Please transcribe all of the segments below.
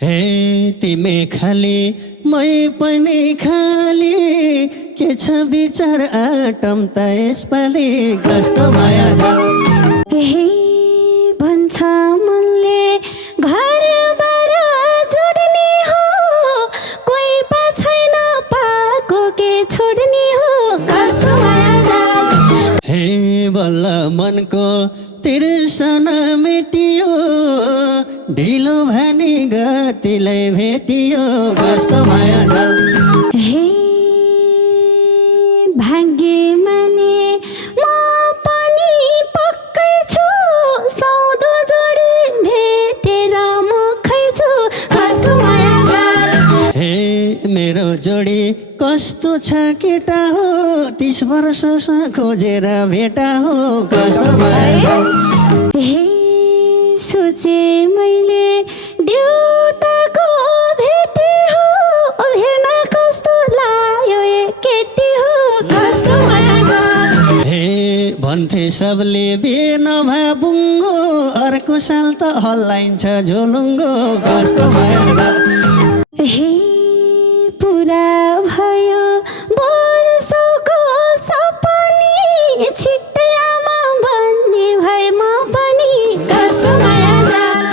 हे तिमी खाली मै पनि खाली के छ विचार आटम त यसपालि कस्तो माया हे भन्छ मनले घरबार जोड्ने हो कोही पा छैन पाको के छोड्ने हो कस्तो माया जाल हे बल्ल मनको तिर्सना मेटियो ढिलो भनी गतिलाई भेटियो कस्तो माया जाल हे भाग्य माने म पनि पक्कै छु सौदो जोडी भेटेर म खैछु कस्तो माया जाल हे मेरो जोडी कस्तो छ केटा हो 30 वर्ष खोजेर भेटा हो कस्तो माया जाल हे सोचे मैले देउताको भेटी हो भेट्न कस्तो लाग्यो ए केटी हो कस्तो माया जाल हे भन्थे सबले बिहे नभए बुङ्गो अर्को साल त हल्लाइन्छ झोलुङ्गो कस्तो माया जाल हे पुरा भयो वर्षको सपनी छिट्टै आमा बन्ने भए म पनि कस्तो माया जाल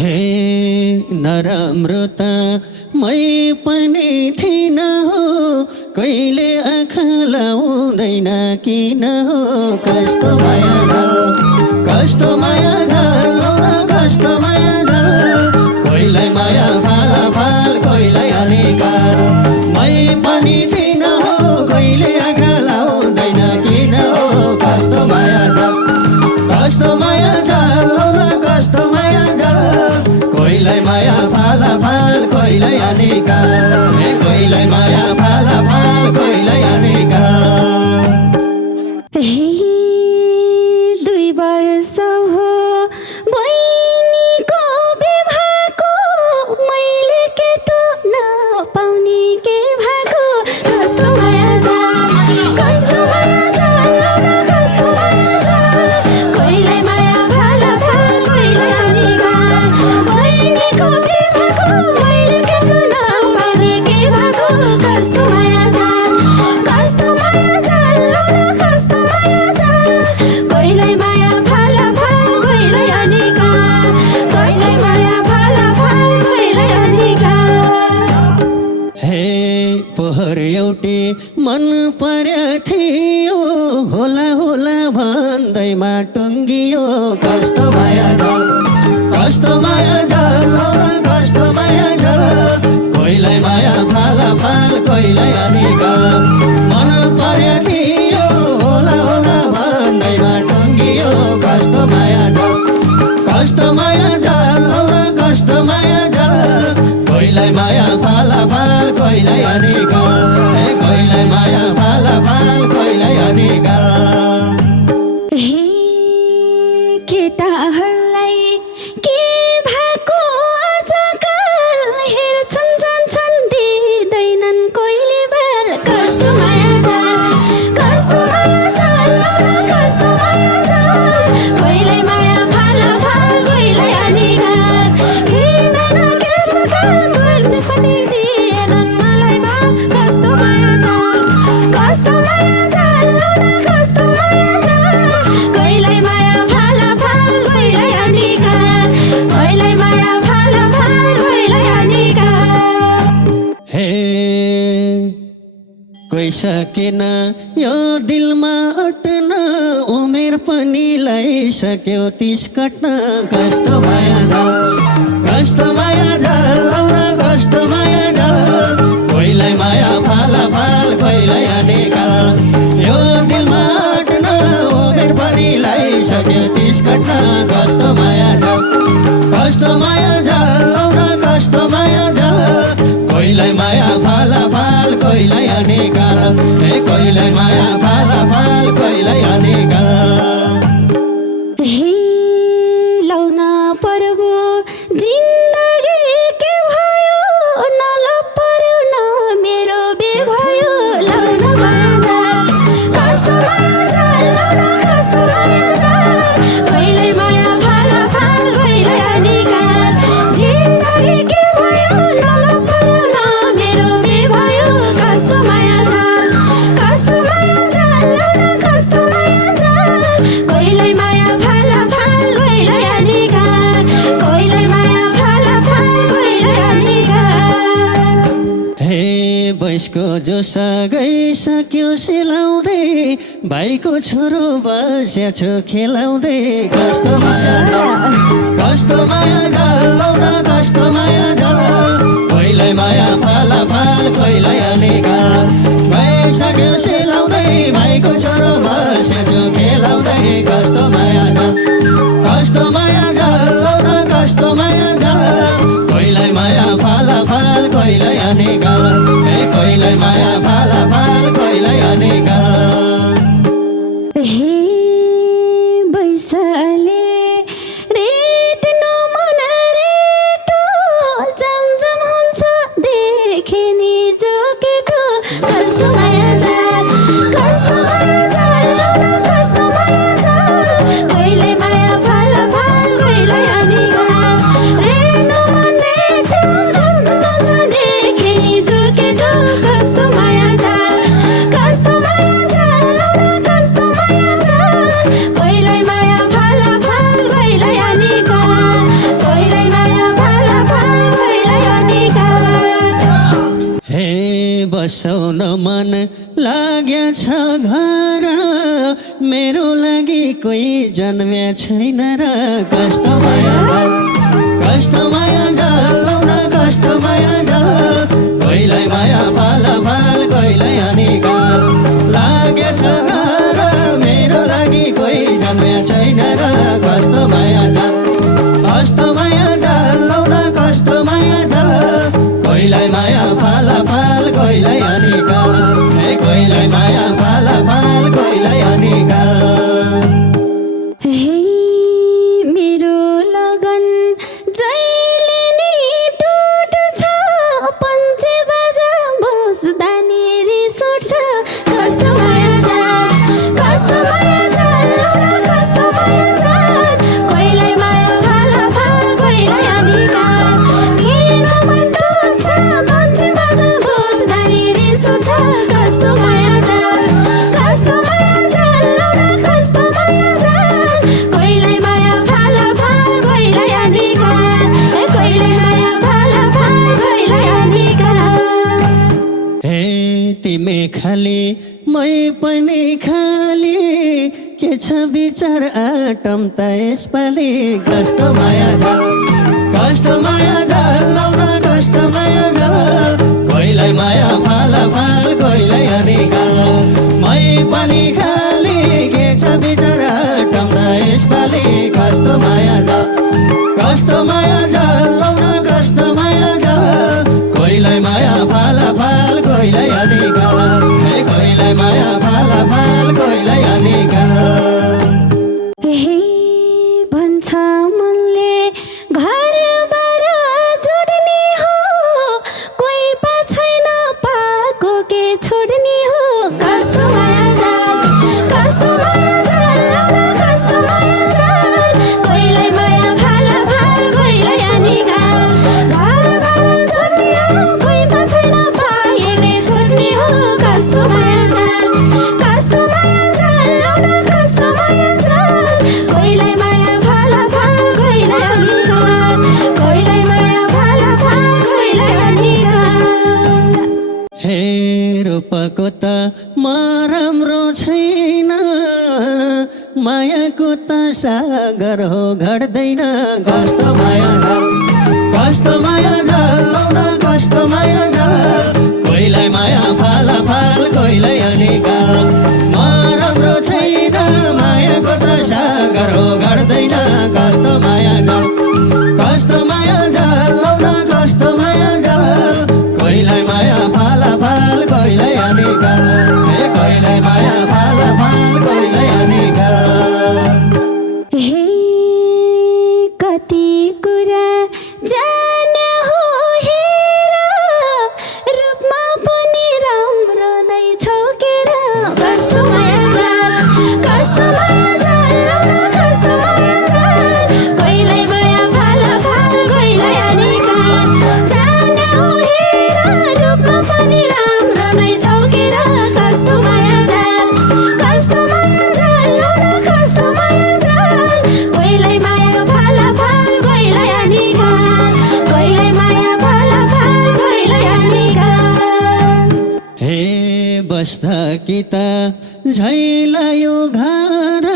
हे नराम्रो त मै पनि थिइन हो कहिले आँखा लाउँदैन किन हो कस्तो माया जाल कस्तो माया जाल लौ न कस्तो माया जाल कोहीलाई माया फाला फाल कोहीलाई अलिकाल मै पनि थिइन हो कहिले आँखा लाउँदैन किन हो कस्तो माया जाल कस्तो माया जाल लौ न कस्तो माया जाल कोहीलाई माया फाला फाल कोहीलाई अलिकाल हे कोहीलाई माया फाला फाल कोहीलाई अलिकाल हे 2 वर्ष हो बहिनीको विवाहको मैले केटो नपाउने के भएको कस्तो माया जाल कस्तो माया जाल लौ न कस्तो माया जाल कोहीलाई माया फाला फाल कोहीलाई अलिकाल बहिनीको विवाहको मैले केटो नपाउने के भएको कस्तो माया जाल लौ न कस्तो माया जाल कोहीलाई माया फाला फाल कोहीलाई अलिकाल कोहीलाई माया फाला फाल कोहीलाई अलिकाल हे पोहर एउटी मन पर्या थियो होला होला भन्दैमा टुङ्गियो कस्तो माया जाल कस्तो माया जाल लौ न कस्तो माया जाल कोहीलाई माया फाला फाल कोहीलाई अलिकाल मन पर्या थियो होला होला भन्दैमा टुङ्गियो कस्तो माया जाल लौ न कस्तो माया जाल कोहीलाई माया फाला फाल कोहीलाई अलिकाल हे कोहीलाई माया फाला फाल कोहीलाई अलिकाल हे केटाहरूलाई के भएको आजकल हेर्छन् जान्छन् दिँदैनन् कोहीले बेल कस्तो माया जाल लौ न कस्तो माया जाल कोहीलाई माया फाला फाल कोहीलाई अलिकाल दिँदैन के आजकल बुझ्दै पनि दिएनन् मलाई बाल कस्तो माया जाल लौ न कस्तो माया जाल कोहीलाई माया फाला फाल कोहीलाई अलिकाल कोहीलाई माया फाला फाल कोहीलाई अलिकाल हे कोही सकेन यो दिलमा अट्न उमेर पनि लगाइसक्यो 30 कट्न कस्तो माया जाल लौ न कस्तो माया जाल कोहीलाई माया फाला फाल कोहीलाई अलिकाल यो दिलमा अट्न उमेर पनि लगाइसक्यो 30 कट्न कस्तो माया जाल लौ न कस्तो माया जाल कोहीलाई माया फाला फाल कोहीलाई अनिकाल कोहीलाई माया फाल कोहीलाई अनिकाल हे लाउन पर्यो जिन्दगी के भयो नल पर्यो न मेरो बे भयो लाउन माया कस्तो माया जाल लाउन कस्तो माया जाल कोहीलाई माया फाल कोहीलाई अनिकाल जिन्दगी के भयो नल पर्यो न मेरो बे भयो कस्तो माया जाल लाउन कस्तो माया जाल कोहीलाई माया फाल कोहीलाई अनिकाल कोहीलाई माया फाल कोहीलाई अनिकाल हे बैसको जोस गइसक्यो सिलाउँदै भाइको छोरो बस्या छु खेलाउँदै कस्तो माया जाल लाउन कस्तो माया जाल कोहीलाई माया फाल कोहीलाई अनिकाल भइसक्यो सिलाउँदै भाइको छोरो बस्या छु खेलाउँदै कस्तो माया जाल लाउन कस्तो माया जाल कोहीलाई माया फाल कोहीलाई अनिकाल कोहीलाई माया फाल कोहीलाई अनिकाल हे बैसले रेट्नु मन रेटो जम हुन्छ देखे नि जो केटो कस्तो माया जाल लाउन कस्तो माया जाल कोहीलाई माया फाल कोहीलाई अनिकाल रेट्नु मन रेटो जम हुन्छ देखे नि जो केटो कस्तो माया जाल लाउन कस्तो माया जाल कोहीलाई माया फाल कोहीलाई अनिकाल कोहीलाई माया फाल कोहीलाई अनिकाल हे बसाउन मन लाग्या छ घर मेरो लागि कोही जन्म्या छैन र कस्तो माया जाल लाउन कस्तो माया जाल कोहीलाई माया फाल कोहीलाई अनिकाल लाग्या छ घर मेरो लागि कोही जन्म्या छैन र कस्तो माया जाल लाउन कस्तो माया जाल कोहीलाई माया फाल कोहीलाई अनिकाल कोहीलाई माया फाल कोहीलाई अनिकाल हे मेरो लगन जहिले नि टुट्छ पञ्चे बाजा बस्दा नि रिस उठ्छ कस्तो माया जाल लाउन कस्तो माया जाल कोहीलाई माया फाल कोहीलाई अनिकाल किन मन टुट्छ पञ्चे बाजा बस्दा नि रिस उठ्छ कस्तो माया जाल लाउन कस्तो माया जाल कोहीलाई माया फाल कोहीलाई अनिकाल कोहीलाई माया फाल कोहीलाई अनिकाल हे तिमी खाली मै पनि खाली के छ विचार आटम त यसपालि कस्तो माया जाल लाउन कस्तो माया जाल कोहीलाई माया फाल कोहीलाई अनिकाल मै पनि खाली के छ विचार आटम त यसपालि कस्तो माया जाल लाउन कस्तो माया जाल कोहीलाई माया फाल कोहीलाई अनिकाल कोहीलाई माया फाल कोहीलाई अनिकाल हे भन्छ मनले घरबार जोड्ने हो कोही पा छैन पाको के छोड्ने हो कस्तो माया जाल लाउन कस्तो माया जाल कोहीलाई माया फाल कोहीलाई अनिकाल घरबार जोड्ने हो कोही पा छैन पाएके छोड्ने हो कस्तो माया जाल लाउन कस्तो माया जाल कोहीलाई माया फाल कोहीलाई अनिकाल कोहीलाई माया फाल कोहीलाई अनिकाल हे रूपको त म राम्रो छैन मायाको त सागर हो घट्दैन कस्तो माया जाल लाउन कस्तो माया जाल कोहीलाई माया फाल कोहीलाई अनिकाल म राम्रो छैन मायाको त सागर हो घट्दैन कस्तो माया जाल लाउन कस्तो माया जाल कोहीलाई माया फाल कस्ता कि त झैलायो घर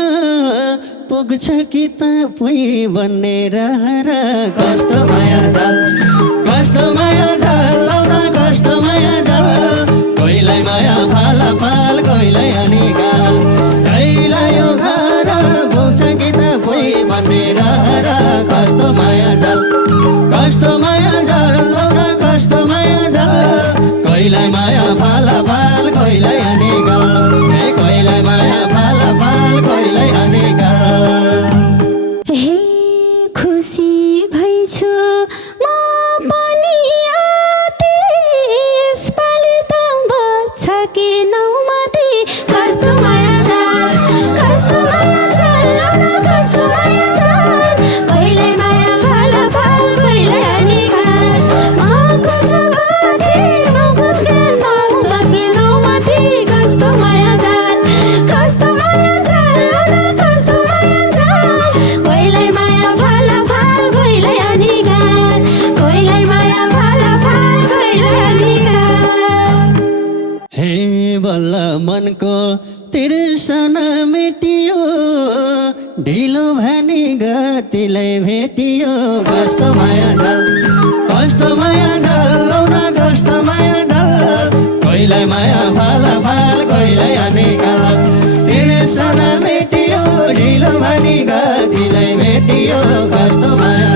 पुग्छ कि त पुइ भन्ने रहर कस्तो माया जाल लाउँदा कस्तो माया जाल कोहीलाई माया फाला फाल कोहीलाई अनि गाल झैलायो घर पुग्छ कि त पुइ भन्ने रहर कस्तो माया जाल लाउँदा कस्तो माया जाल कोहीलाई माया फाला फाल कोहीलाई अनि गाल कोहीलाई माया फाला फाल कोहीलाई अनि गाल हे खुसी भइछु म पनि त्यसपालि त बच्छ कि नौमती कस्तो माया जाल लाउन कस्तो माया जाल कोहीलाई माया फाला फाल कोहीलाई अनि गाल म कुछ गते नौमती कस्तो माया जाल लाउन कस्तो माया जाल कोहीलाई माया फाला फाल कोहीलाई अनि गाल कोहीलाई माया फाला फाल कोहीलाई अनि गाल हे बल्ल मनको तिर्सना मेटियो ढिलो भनी गतिलाई भेटियो कस्तो माया जाल लाउन कस्तो माया जाल कोहीलाई माया फाला फाल कोहीलाई अनि गाल तिर्सना मेटियो ढिलो भनी गतिलाई भेटियो कस्तो माया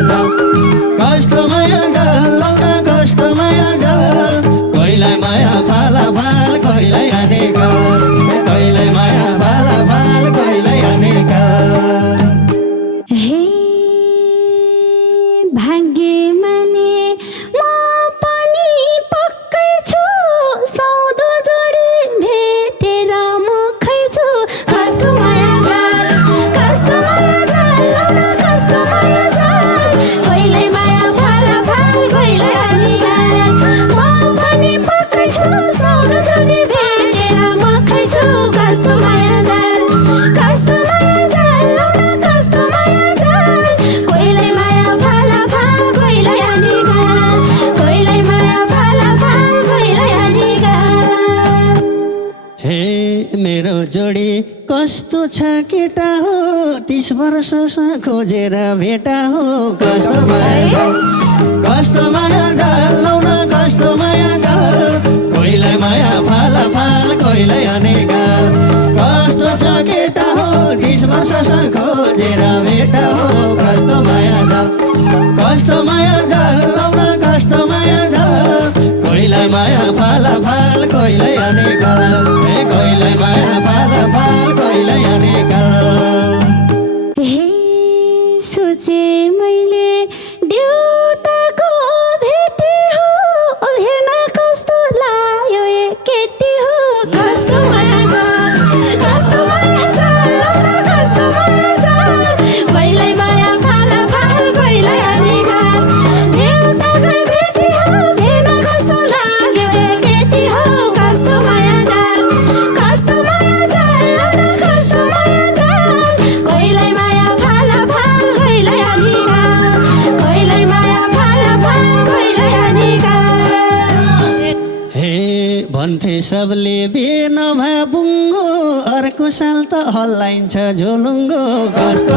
जाल लाउन कस्तो माया जाल कोहीलाई माया फाला फाल कोहीलाई अनि गाल कोहीलाई माया फाला फाल कोहीलाई अनि गाल हे भाग्य माने म पनि पक्कै छु सौदो जोडी भेटेर म खैछु कस्तो माया जाल लाउन कस्तो माया जाल कोहीलाई माया फाला फाल कोहीलाई अनि गाल म पनि पक्कै छु सौदो जोडी भेटेर म खैछु कस्तो माया जाल लाउन कस्तो माया जाल कोहीलाई माया फाला फाल कोहीलाई अनि गाल कोहीलाई माया फाला फाल कोहीलाई अनि गाल हे मेरो जोडी कस्तो छ केटा हो 30 वर्षसम्म खोजेर भेटा हो कस्तो माया जाल लाउन कस्तो माया जाल कोहीलाई माया फाला फाल कोहीलाई अनि गाल कस्तो छ केटा हो 30 वर्षसम्म खोजेर भेटा हो कस्तो माया जाल लाउन कस्तो माया जाल कोहीलाई माया फाला फाल कोहीलाई अनि गाल कोहीलाई माया फाला फाल कोहीलाई अनि गाल हे सोचे मैले देउताको भेटी हो भेन कस्तो लाग्यो ए केटी हो कस्तो माया जाल लाउन कस्तो माया जाल कोहीलाई माया फाला फाल कोहीलाई अनि गाल देउताको भेटी हो भेन कस्तो लाग्यो ए केटी हो कस्तो माया जाल लाउन कस्तो माया जाल कोहीलाई माया फाला फाल कोहीलाई अनि गाल कोहीलाई माया फाला फाल कोहीलाई अनि गाल हे भन्थे सबले बेन भए बुङ्गो अर्को साल त हल्लाइन्छ झोलुङ्गो कस्तो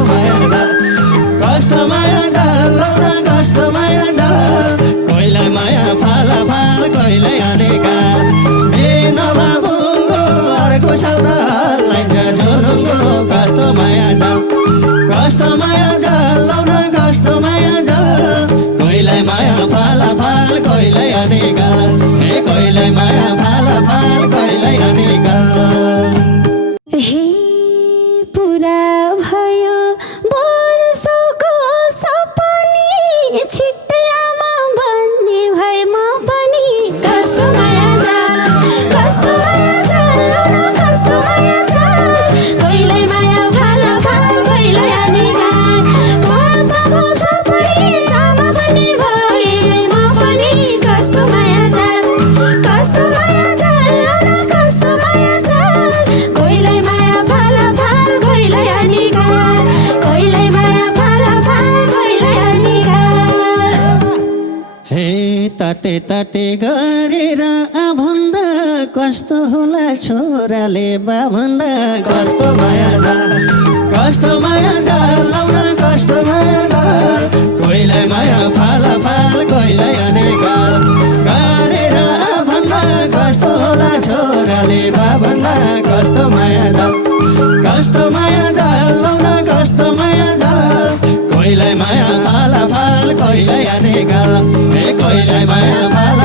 माया जाल लाउन कस्तो माया जाल कोहीलाई माया फाला फाल कोहीलाई अनि गाल बेन भए बुङ्गो अर्को साल त हल्लाइन्छ झोलुङ्गो कस्तो माया जाल लाउन कस्तो माया जाल कोहीलाई माया फाला फाल कोहीलाई अनि गाल कोहीलाई माया फाला फाल कोहीलाई अनि गाल हे पुरा भयो वर्षको सपनी छिट्टै आमा बन्ने भए म पनि कस्तो माया जाल लाउन कस्तो माया जाल कोहीलाई माया फाला फाल कोहीलाई अनि गाल वर्षको सपनी आमा बन्ने भए म पनि कस्तो माया जाल लाउन कस्तो माया जाल कोहीलाई माया फाला फाल कोहीलाई अनि गाल कोहीलाई माया फाला फाल कोहीलाई अनि गाल हे ताते ताते गरेर भन्दा कस्तो होला छोराले बा भन्दा कस्तो माया जाल लाउन कस्तो माया जाल कोहीलाई माया फाल फाल कोहीलाई अनेकाल गरेर भन्दा कस्तो होला छोराले बा भन्दा कस्तो माया जाल लाउन कस्तो माया जाल कोहीलाई माया फाल फाल कोहीलाई अनेकाल कोहीलाई माया फाल